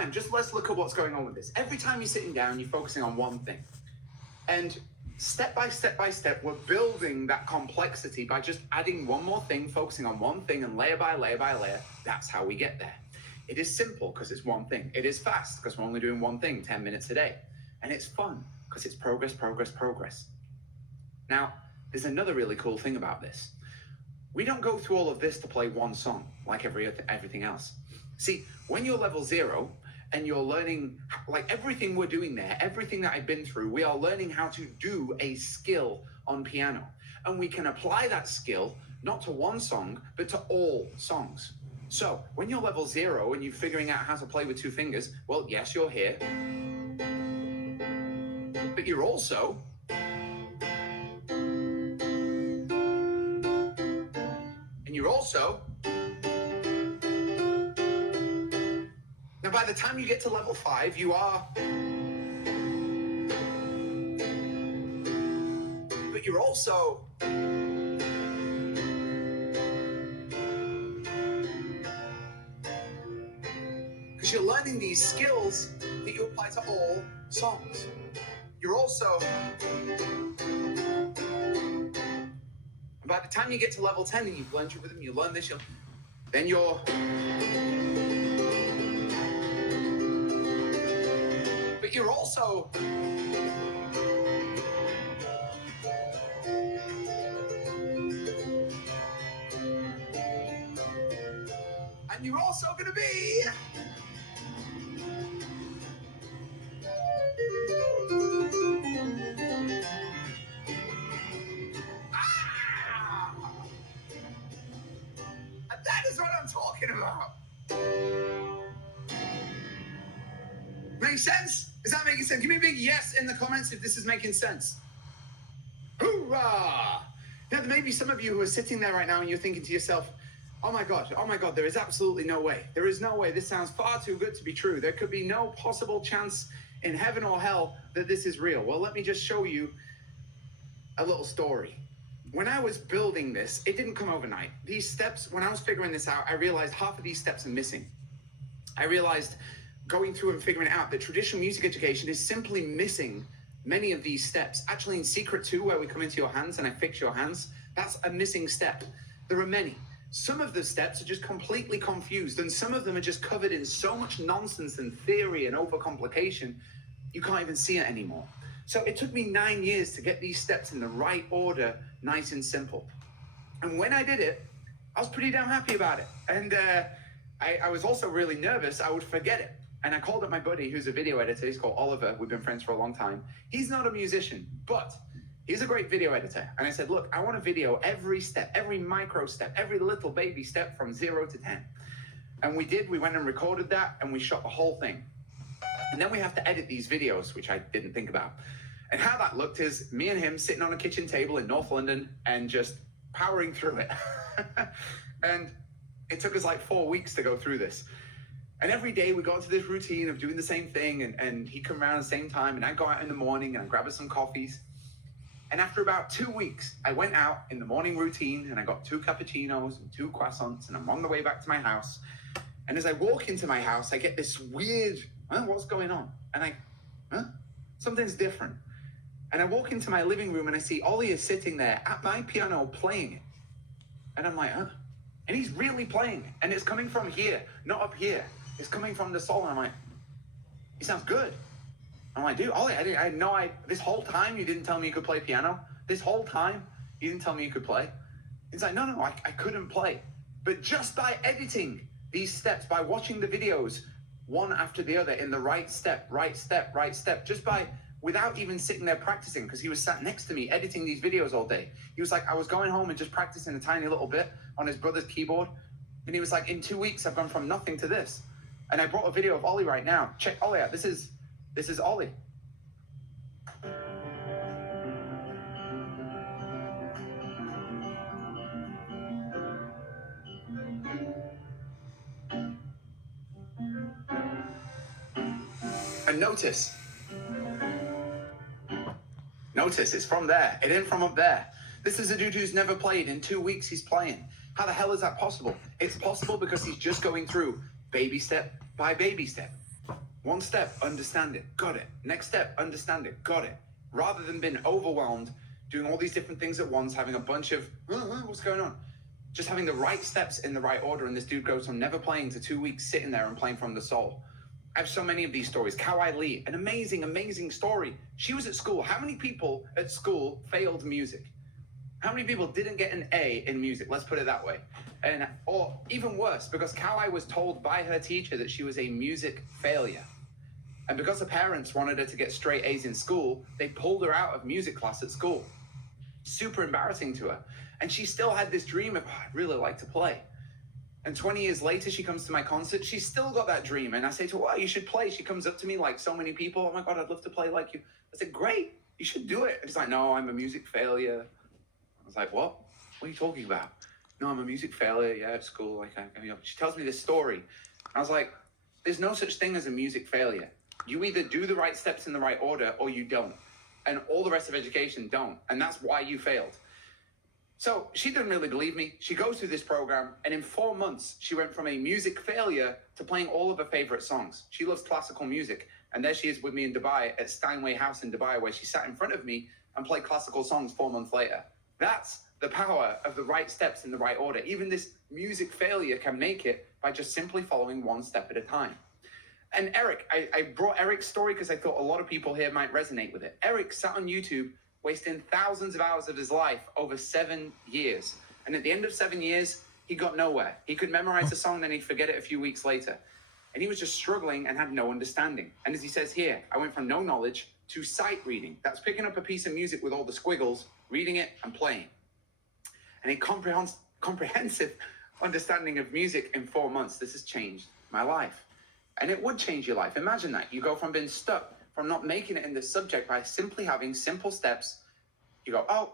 And just let's look at what's going on with this. Every time you're sitting down, you're focusing on one thing. And step by step, we're building that complexity by just adding one more thing, focusing on one thing, and layer by layer by layer. That's how we get there. It is simple because it's one thing. It is fast because we're only doing one thing 10 minutes a day. And it's fun because it's progress, progress, progress. Now, there's another really cool thing about this. We don't go through all of this to play one song like everything else. See, when you're level 0 and you're learning, like everything we're doing there, everything that I've been through, we are learning how to do a skill on piano. And we can apply that skill not to one song, but to all songs. So when you're level 0 and you're figuring out how to play with 2 fingers, well, yes, you're here, but you're also now by the time you get to level 5, you are, but you're also, because you're learning these skills that you apply to all songs. You're also, by the time you get to level 10 and you've learned your rhythm, you learn this, then you're, but you're also, and you're also going to be, that is what I'm talking about. Make sense? Is that making sense? Give me a big yes in the comments if this is making sense. Hoorah! Now, there may be some of you who are sitting there right now and you're thinking to yourself, oh my God, there is absolutely no way. There is no way. This sounds far too good to be true. There could be no possible chance in heaven or hell that this is real. Well, let me just show you a little story. When I was building this, it didn't come overnight. These steps, when I was figuring this out, I realized half of these steps are missing. I realized going through and figuring out that traditional music education is simply missing many of these steps. Actually, in Secret 2, where we come into your hands and I fix your hands, that's a missing step. There are many. Some of the steps are just completely confused, and some of them are just covered in so much nonsense and theory and overcomplication, you can't even see it anymore. So it took me 9 years to get these steps in the right order, nice and simple. And when I did it, I was pretty damn happy about it. And I was also really nervous I would forget it. And I called up my buddy who's a video editor. He's called Oliver. We've been friends for a long time. He's not a musician, but he's a great video editor. And I said, look, I want to video every step, every micro step, every little baby step from 0 to 10. And we did. We went and recorded that, and we shot the whole thing. And then we have to edit these videos, which I didn't think about. And how that looked is me and him sitting on a kitchen table in North London and just powering through it. And it took us like 4 weeks to go through this. And every day we got into this routine of doing the same thing, and he'd come around at the same time, and I'd go out in the morning and I'd grab us some coffees. And after about 2 weeks, I went out in the morning routine and I got 2 cappuccinos and 2 croissants, and I'm on the way back to my house. And as I walk into my house, I get this weird, what's going on? And something's different. And I walk into my living room and I see Ollie is sitting there at my piano playing it. And I'm like, And he's really playing it. And it's coming from here, not up here. It's coming from the soul. And I'm like, he sounds good. I'm like, dude, Ollie, I had no idea. This whole time you didn't tell me you could play piano? This whole time you didn't tell me you could play? He's like, no, I couldn't play. But just by editing these steps, by watching the videos one after the other in the right step, just by, without even sitting there practicing, because he was sat next to me editing these videos all day. He was like, I was going home and just practicing a tiny little bit on his brother's keyboard. And he was like, in 2 weeks, I've gone from nothing to this. And I brought a video of Ollie right now. Check Ollie out. This is Ollie. And notice, it's from there. It ain't from up there. This is a dude who's never played. In 2 weeks, he's playing. How the hell is that possible? It's possible because he's just going through baby step by baby step. One step, understand it, got it. Next step, understand it, got it. Rather than being overwhelmed, doing all these different things at once, having a bunch of, what's going on? Just having the right steps in the right order. And this dude goes from never playing to 2 weeks sitting there and playing from the soul. I have so many of these stories. Kawai Lee, an amazing, amazing story. She was at school. How many people at school failed music? How many people didn't get an A in music? Let's put it that way. Or even worse, because Kawai was told by her teacher that she was a music failure. And because her parents wanted her to get straight A's in school, they pulled her out of music class at school. Super embarrassing to her. And she still had this dream of, I'd really like to play. And 20 years later, she comes to my concert. She's still got that dream. And I say to her, you should play. She comes up to me like so many people. Oh my God, I'd love to play like you. I said, great, you should do it. And she's like, no, I'm a music failure. I was like, what? What are you talking about? No, I'm a music failure. Yeah, at school. She tells me this story. I was like, there's no such thing as a music failure. You either do the right steps in the right order or you don't. And all the rest of education don't. And that's why you failed. So she didn't really believe me. She goes through this program, and in 4 months, she went from a music failure to playing all of her favorite songs. She loves classical music. And there she is with me in Dubai at Steinway House in Dubai, where she sat in front of me and played classical songs 4 months later. That's the power of the right steps in the right order. Even this music failure can make it by just simply following one step at a time. And Eric, I brought Eric's story because I thought a lot of people here might resonate with it. Eric sat on YouTube wasting thousands of hours of his life over 7 years. And at the end of 7 years, he got nowhere. He could memorize a song, then he'd forget it a few weeks later. And he was just struggling and had no understanding. And as he says here, I went from no knowledge to sight reading. That's picking up a piece of music with all the squiggles, reading it and playing. And a comprehensive understanding of music in 4 months. This has changed my life. And it would change your life. Imagine that. You go from being stuck, from not making it in this subject by simply having simple steps. You go, oh.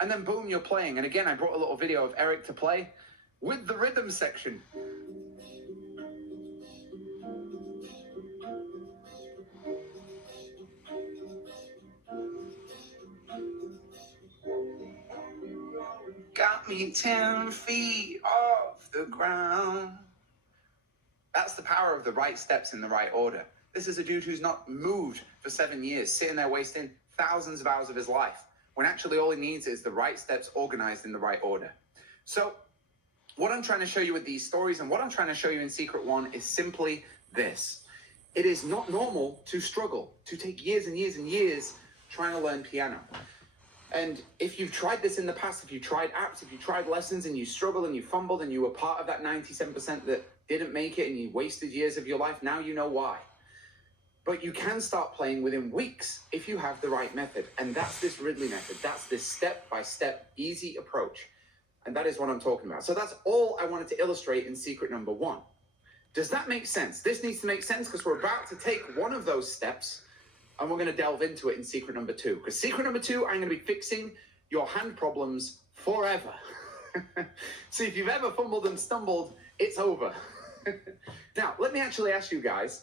And then boom, you're playing. And again, I brought a little video of Eric to play with the rhythm section. Got me 10 feet off the ground. That's the power of the right steps in the right order. This is a dude who's not moved for 7 years, sitting there wasting thousands of hours of his life, when actually all he needs is the right steps organized in the right order. So what I'm trying to show you with these stories and what I'm trying to show you in Secret One is simply this. It is not normal to struggle, to take years and years and years trying to learn piano. And if you've tried this in the past, if you tried apps, if you tried lessons and you struggled and you fumbled and you were part of that 97% that didn't make it and you wasted years of your life, now you know why. But you can start playing within weeks if you have the right method. And that's this Ridley method. That's this step-by-step easy approach. And that is what I'm talking about. So that's all I wanted to illustrate in secret number one. Does that make sense? This needs to make sense because we're about to take one of those steps and we're going to delve into it in secret number two. Because secret number two, I'm going to be fixing your hand problems forever. So if you've ever fumbled and stumbled, it's over. Now, let me actually ask you guys,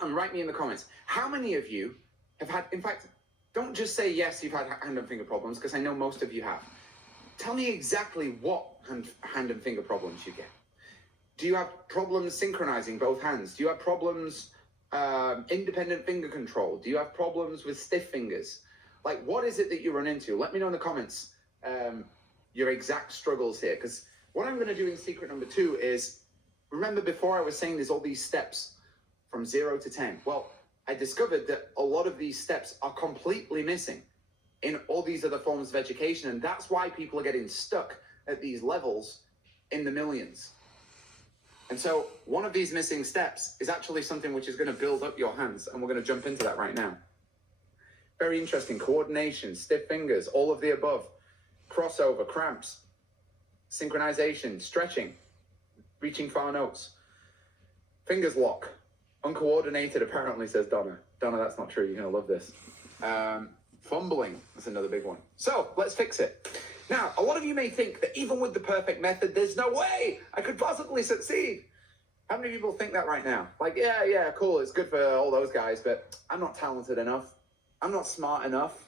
and write me in the comments, how many of you have had, in fact, don't just say yes, you've had hand and finger problems, because I know most of you have. Tell me exactly what hand and finger problems you get. Do you have problems synchronizing both hands? Do you have problems independent finger control? Do you have problems with stiff fingers? Like, what is it that you run into? Let me know in the comments your exact struggles here, because what I'm going to do in secret number two is, remember before I was saying there's all these steps from 0 to 10. Well, I discovered that a lot of these steps are completely missing in all these other forms of education, and that's why people are getting stuck at these levels in the millions. And so one of these missing steps is actually something which is going to build up your hands, and we're going to jump into that right now. Very interesting. Coordination, stiff fingers, all of the above, crossover, cramps, synchronization, stretching, reaching far notes, fingers lock, uncoordinated apparently, says Donna. Donna, that's not true. You're going to love this. Fumbling, that's another big one. So let's fix it. Now, a lot of you may think that even with the perfect method, there's no way I could possibly succeed. How many people think that right now? Like, yeah, cool, it's good for all those guys, but I'm not talented enough. I'm not smart enough.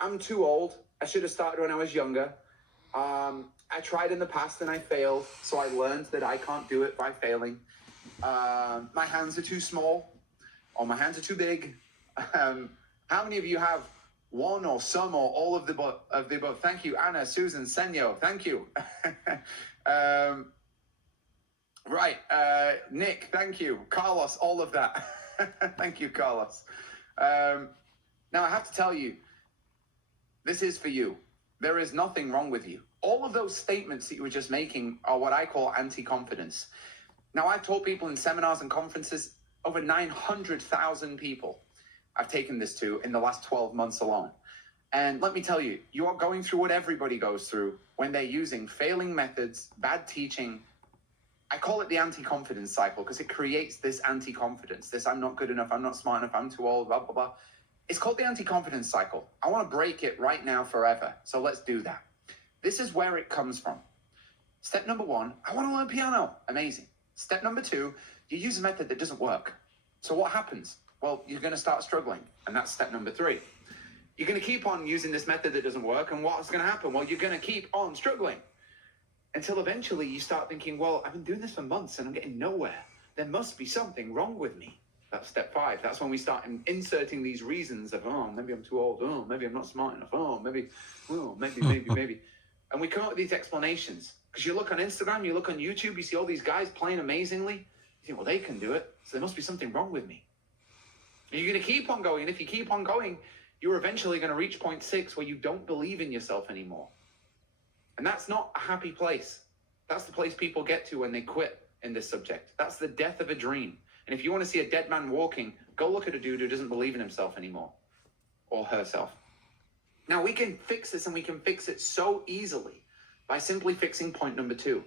I'm too old. I should have started when I was younger. I tried in the past and I failed, so I learned that I can't do it by failing. my hands are too small, or my hands are too big. How many of you have one or some or all of the above? Thank you, Anna, Susan, Senyo. Thank you. Right, Nick, thank you. Carlos, all of that. Thank you, Carlos. Now, I have to tell you, this is for you. There is nothing wrong with you. All of those statements that you were just making are what I call anti-confidence. Now, I've taught people in seminars and conferences, over 900,000 people I've taken this to in the last 12 months alone. And let me tell you, you are going through what everybody goes through when they're using failing methods, bad teaching. I call it the anti-confidence cycle because it creates this anti-confidence, this I'm not good enough, I'm not smart enough, I'm too old, blah, blah, blah. It's called the anti-confidence cycle. I want to break it right now forever. So let's do that. This is where it comes from. Step number 1, I want to learn piano. Amazing. Step number 2, you use a method that doesn't work. So what happens? Well, you're going to start struggling. And that's step number 3. You're going to keep on using this method that doesn't work. And what's going to happen? Well, you're going to keep on struggling until eventually you start thinking, well, I've been doing this for months and I'm getting nowhere. There must be something wrong with me. That's step 5. That's when we start inserting these reasons of, oh, maybe I'm too old. Oh, maybe I'm not smart enough. Oh, maybe. And we come up with these explanations. Because you look on Instagram, you look on YouTube, you see all these guys playing amazingly. You think, well, they can do it. So there must be something wrong with me. And you're going to keep on going. And if you keep on going, you're eventually going to reach point 6 where you don't believe in yourself anymore. And that's not a happy place. That's the place people get to when they quit in this subject. That's the death of a dream. And if you want to see a dead man walking, go look at a dude who doesn't believe in himself anymore. Or herself. Now, we can fix this, and we can fix it so easily by simply fixing point number 2.